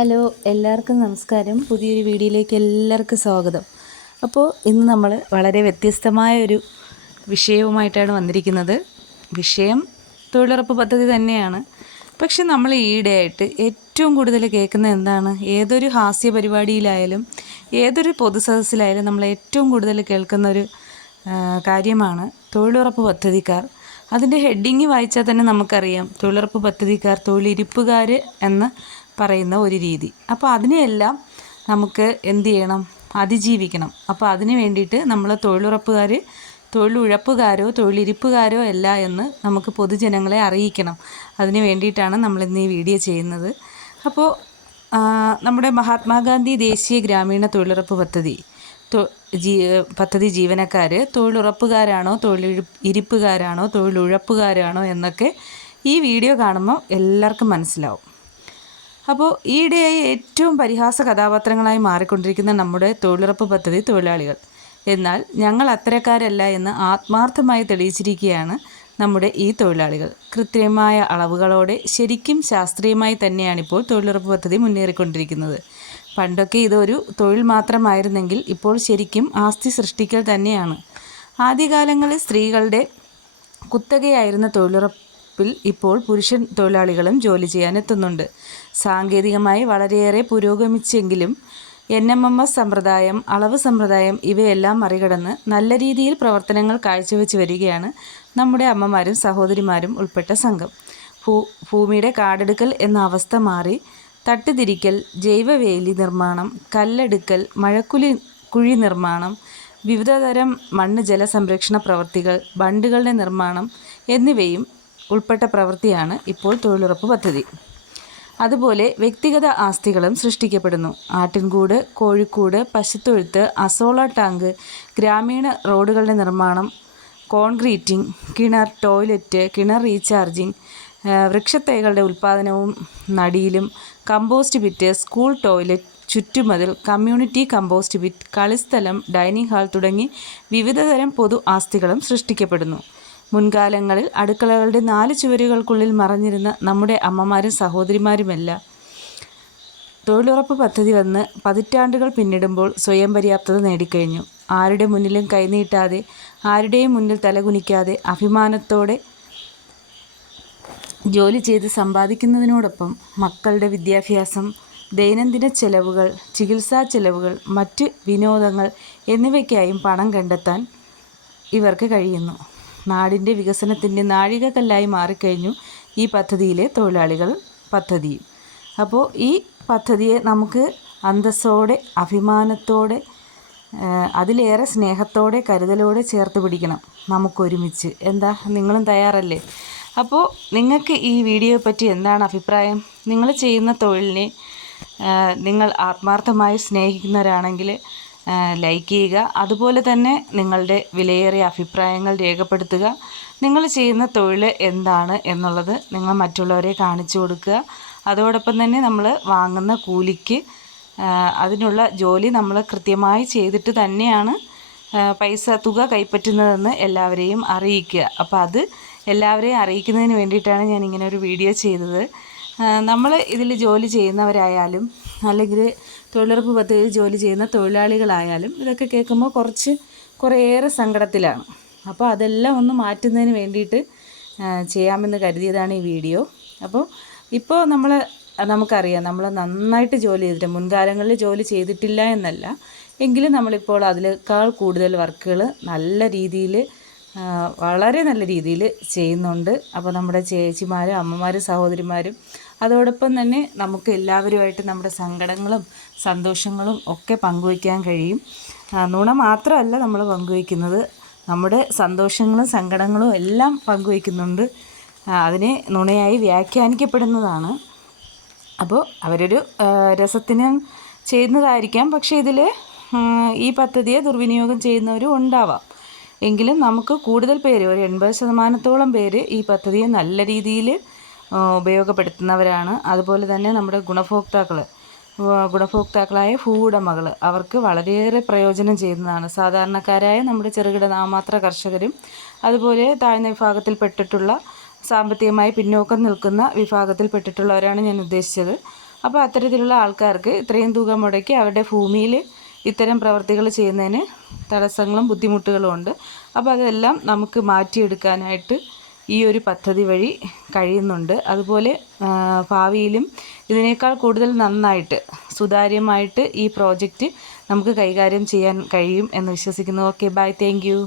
Hello, എല്ലാവർക്കും നമസ്കാരം. പുതിയൊരു വീഡിയോയിലേക്ക് എല്ലാവർക്കും സ്വാഗതം. അപ്പോൾ ഇന്ന് നമ്മൾ വളരെ വ്യത്യസ്തമായ ഒരു വിഷയവുമായിട്ടാണ് വന്നിരിക്കുന്നത്. വിഷയം തൊഴിലുറപ്പ് പദ്ധതി തന്നെയാണ്. പക്ഷെ നമ്മൾ ഈയിടെയായിട്ട് ഏറ്റവും കൂടുതൽ കേൾക്കുന്ന എന്താണ്? ഏതൊരു ഹാസ്യ പരിപാടിയിലായാലും ഏതൊരു പൊതുസദസ്സിലായാലും നമ്മൾ ഏറ്റവും കൂടുതൽ കേൾക്കുന്ന ഒരു കാര്യമാണ് തൊഴിലുറപ്പ് പദ്ധതിക്കാർ. അതിൻ്റെ ഹെഡിങ് വായിച്ചാൽ തന്നെ നമുക്കറിയാം, തൊഴിലുറപ്പ് പദ്ധതിക്കാർ, തൊഴിലിരിപ്പുകാർ എന്ന് പറയുന്ന ഒരു രീതി. അപ്പോൾ അതിനെയെല്ലാം നമുക്ക് എന്ത് ചെയ്യണം? അതിജീവിക്കണം. അപ്പോൾ അതിന് വേണ്ടിയിട്ട് നമ്മൾ തൊഴിലുഴപ്പുകാരോ തൊഴിലിരിപ്പുകാരോ അല്ല എന്ന് നമുക്ക് പൊതുജനങ്ങളെ അറിയിക്കണം. അതിന് വേണ്ടിയിട്ടാണ് നമ്മളിന്ന് ഈ വീഡിയോ ചെയ്യുന്നത്. അപ്പോൾ നമ്മുടെ മഹാത്മാഗാന്ധി ദേശീയ ഗ്രാമീണ തൊഴിലുറപ്പ് പദ്ധതി ജീവനക്കാർ തൊഴിലുറപ്പുകാരാണോ തൊഴിലിരിപ്പുകാരാണോ തൊഴിലുഴപ്പുകാരാണോ എന്നൊക്കെ ഈ വീഡിയോ കാണുമ്പോൾ എല്ലാവർക്കും മനസ്സിലാവും. അപ്പോൾ ഈയിടെയായി ഏറ്റവും പരിഹാസ കഥാപാത്രങ്ങളായി മാറിക്കൊണ്ടിരിക്കുന്ന നമ്മുടെ തൊഴിലുറപ്പ് പദ്ധതി തൊഴിലാളികൾ. എന്നാൽ ഞങ്ങൾ അത്തരക്കാരല്ല എന്ന് ആത്മാർത്ഥമായി തെളിയിച്ചിരിക്കുകയാണ് നമ്മുടെ ഈ തൊഴിലാളികൾ. കൃത്യമായ അളവുകളോടെ ശരിക്കും ശാസ്ത്രീയമായി തന്നെയാണിപ്പോൾ തൊഴിലുറപ്പ് പദ്ധതി മുന്നേറിക്കൊണ്ടിരിക്കുന്നത്. പണ്ടൊക്കെ ഇതൊരു തൊഴിൽ മാത്രമായിരുന്നെങ്കിൽ ഇപ്പോൾ ശരിക്കും ആസ്തി സൃഷ്ടിക്കൽ തന്നെയാണ്. ആദ്യകാലങ്ങളിൽ സ്ത്രീകളുടെ കുത്തകയായിരുന്ന തൊഴിലുറപ്പിൽ ഇപ്പോൾ പുരുഷൻ തൊഴിലാളികളും ജോലി ചെയ്യാനെത്തുന്നുണ്ട്. സാങ്കേതികമായി വളരെയേറെ പുരോഗമിച്ചെങ്കിലും NMMS സമ്പ്രദായം, അളവ് സമ്പ്രദായം ഇവയെല്ലാം മറികടന്ന് നല്ല രീതിയിൽ പ്രവർത്തനങ്ങൾ കാഴ്ചവെച്ച് വരികയാണ് നമ്മുടെ അമ്മമാരും സഹോദരിമാരും ഉൾപ്പെട്ട സംഘം. ഭൂമിയുടെ കാടെടുക്കൽ എന്ന അവസ്ഥ മാറി തട്ടുതിരിക്കൽ, ജൈവവേലി നിർമ്മാണം, കല്ലെടുക്കൽ, കുഴി നിർമ്മാണം, വിവിധതരം മണ്ണ് ജല സംരക്ഷണ പ്രവൃത്തികൾ, ബണ്ടുകളുടെ നിർമ്മാണം എന്നിവയും ഉൾപ്പെട്ട പ്രവൃത്തിയാണ് ഇപ്പോൾ തൊഴിലുറപ്പ് പദ്ധതി. അതുപോലെ വ്യക്തിഗത ആസ്തികളും സൃഷ്ടിക്കപ്പെടുന്നു. ആട്ടിൻകൂട്, കോഴിക്കൂട്, പശുത്തൊഴുത്ത്, അസോള ടാങ്ക്, ഗ്രാമീണ റോഡുകളുടെ നിർമ്മാണം, കോൺക്രീറ്റിംഗ്, കിണർ, ടോയ്ലറ്റ്, കിണർ റീചാർജിംഗ്, വൃക്ഷത്തൈകളുടെ ഉൽപ്പാദനവും നടീലും, കമ്പോസ്റ്റ് പിറ്റ്, സ്കൂൾ ടോയ്ലറ്റ്, ചുറ്റുമതിൽ, കമ്മ്യൂണിറ്റി കമ്പോസ്റ്റ് പിറ്റ്, കളിസ്ഥലം, ഡൈനിങ് ഹാൾ തുടങ്ങി വിവിധതരം പൊതു ആസ്തികളും സൃഷ്ടിക്കപ്പെടുന്നു. മുൻകാലങ്ങളിൽ അടുക്കളകളുടെ 4 ചുവരുകൾക്കുള്ളിൽ മറഞ്ഞിരുന്ന നമ്മുടെ അമ്മമാരും സഹോദരിമാരുമെല്ലാം തൊഴിലുറപ്പ് പദ്ധതി വന്ന് പതിറ്റാണ്ടുകൾ പിന്നിടുമ്പോൾ സ്വയം പര്യാപ്തത നേടിക്കഴിഞ്ഞു. ആരുടെ മുന്നിലും കൈനീട്ടാതെ, ആരുടെയും മുന്നിൽ തലകുനിക്കാതെ അഭിമാനത്തോടെ ജോലി ചെയ്ത് സമ്പാദിക്കുന്നതിനോടൊപ്പം മക്കളുടെ വിദ്യാഭ്യാസം, ദൈനംദിന ചെലവുകൾ, ചികിത്സാ ചെലവുകൾ, മറ്റ് വിനോദങ്ങൾ എന്നിവയ്ക്കായും പണം കണ്ടെത്താൻ ഇവർക്ക് കഴിയുന്നു. നാടിൻ്റെ വികസനത്തിൻ്റെ നാഴികക്കല്ലായി മാറിക്കഴിഞ്ഞു ഈ പദ്ധതിയിലെ തൊഴിലാളികൾ പദ്ധതിയും. അപ്പോൾ ഈ പദ്ധതിയെ നമുക്ക് അന്തസ്സോടെ, അഭിമാനത്തോടെ, അതിലേറെ സ്നേഹത്തോടെ, കരുതലോടെ ചേർത്ത് പിടിക്കണം നമുക്കൊരുമിച്ച്. എന്താ, നിങ്ങളും തയ്യാറല്ലേ? അപ്പോൾ നിങ്ങൾക്ക് ഈ വീഡിയോയെ പറ്റി എന്താണ് അഭിപ്രായം? നിങ്ങൾ ചെയ്യുന്ന തൊഴിലിനെ നിങ്ങൾ ആത്മാർത്ഥമായി സ്നേഹിക്കുന്നവരാണെങ്കിൽ ലൈക്ക് ചെയ്യുക. അതുപോലെ തന്നെ നിങ്ങളുടെ വിലയേറിയ അഭിപ്രായങ്ങൾ രേഖപ്പെടുത്തുക. നിങ്ങൾ ചെയ്യുന്ന തൊഴിൽ എന്താണ് എന്നുള്ളത് നിങ്ങൾ മറ്റുള്ളവരെ കാണിച്ചു കൊടുക്കുക. അതോടൊപ്പം തന്നെ നമ്മൾ വാങ്ങുന്ന കൂലിക്ക് അതിനുള്ള ജോലി നമ്മൾ കൃത്യമായി ചെയ്തിട്ട് തന്നെയാണ് തുക കൈപ്പറ്റുന്നതെന്ന് എല്ലാവരെയും അറിയിക്കുക. അപ്പോൾ അത് എല്ലാവരെയും അറിയിക്കുന്നതിന് വേണ്ടിയിട്ടാണ് ഞാൻ ഇങ്ങനെ ഒരു വീഡിയോ ചെയ്തത്. നമ്മൾ ഇതിൽ ജോലി ചെയ്യുന്നവരായാലും അല്ലെങ്കിൽ തൊഴിലുറപ്പ് പദ്ധതിയിൽ ജോലി ചെയ്യുന്ന തൊഴിലാളികളായാലും ഇതൊക്കെ കേൾക്കുമ്പോൾ കുറേയേറെ സങ്കടത്തിലാണ്. അപ്പോൾ അതെല്ലാം ഒന്ന് മാറ്റുന്നതിന് വേണ്ടിയിട്ട് ചെയ്യാമെന്ന് കരുതിയതാണ് ഈ വീഡിയോ. അപ്പോൾ ഇപ്പോൾ നമുക്കറിയാം, നമ്മൾ നന്നായിട്ട് ജോലി ചെയ്തിട്ട്, മുൻകാലങ്ങളിൽ ജോലി ചെയ്തിട്ടില്ല എന്നല്ല, എങ്കിലും നമ്മളിപ്പോൾ അതിനേക്കാൾ കൂടുതൽ വർക്കുകൾ വളരെ നല്ല രീതിയിൽ ചെയ്യുന്നുണ്ട്. അപ്പോൾ നമ്മുടെ ചേച്ചിമാരും അമ്മമാരും സഹോദരിമാരും അതോടൊപ്പം തന്നെ നമുക്ക് എല്ലാവരുമായിട്ട് നമ്മുടെ സങ്കടങ്ങളും സന്തോഷങ്ങളും ഒക്കെ പങ്കുവയ്ക്കാൻ കഴിയും. നുണ മാത്രമല്ല നമ്മൾ പങ്കുവയ്ക്കുന്നത്, നമ്മുടെ സന്തോഷങ്ങളും സങ്കടങ്ങളും എല്ലാം പങ്കുവയ്ക്കുന്നുണ്ട്. അതിനെ നുണയായി വ്യാഖ്യാനിക്കപ്പെടുന്നതാണ്. അപ്പോൾ അവരൊരു രസത്തിന് ചെയ്യുന്നതായിരിക്കാം. പക്ഷേ ഇതിൽ ഈ പദ്ധതിയെ ദുർവിനിയോഗം ചെയ്യുന്നവരും ഉണ്ടാവാം. എങ്കിലും നമുക്ക് കൂടുതൽ പേര്, ഒരു 80% പേര് ഈ പദ്ധതിയെ നല്ല രീതിയിൽ ഉപയോഗപ്പെടുത്തുന്നവരാണ്. അതുപോലെ തന്നെ നമ്മുടെ ഗുണഭോക്താക്കളായ ഭൂവുടമകൾ, അവർക്ക് വളരെയേറെ പ്രയോജനം ചെയ്യുന്നതാണ്. സാധാരണക്കാരായ നമ്മുടെ ചെറുകിട നാമമാത്ര കർഷകരും അതുപോലെ താഴ്ന്ന വിഭാഗത്തിൽപ്പെട്ടിട്ടുള്ള, സാമ്പത്തികമായി പിന്നോക്കം നിൽക്കുന്ന വിഭാഗത്തിൽപ്പെട്ടിട്ടുള്ളവരാണ് ഞാൻ ഉദ്ദേശിച്ചത്. അപ്പോൾ അത്തരത്തിലുള്ള ആൾക്കാർക്ക് ഇത്രയും തുക മുടക്കി അവരുടെ ഭൂമിയിൽ ഇത്തരം പ്രവർത്തികൾ ചെയ്യുന്നതിന് തടസ്സങ്ങളും ബുദ്ധിമുട്ടുകളും ഉണ്ട്. അപ്പോൾ അതെല്ലാം നമുക്ക് മാറ്റിയെടുക്കാനായിട്ട് ഈ ഒരു പദ്ധതി വഴി കഴിയുന്നുണ്ട്. അതുപോലെ ഭാവിയിലും ഇതിനേക്കാൾ കൂടുതൽ നന്നായിട്ട് സുതാര്യമായിട്ട് ഈ പ്രോജക്റ്റ് നമുക്ക് കൈകാര്യം ചെയ്യാൻ കഴിയും എന്ന് വിശ്വസിക്കുന്നു. Okay, bye, thank U.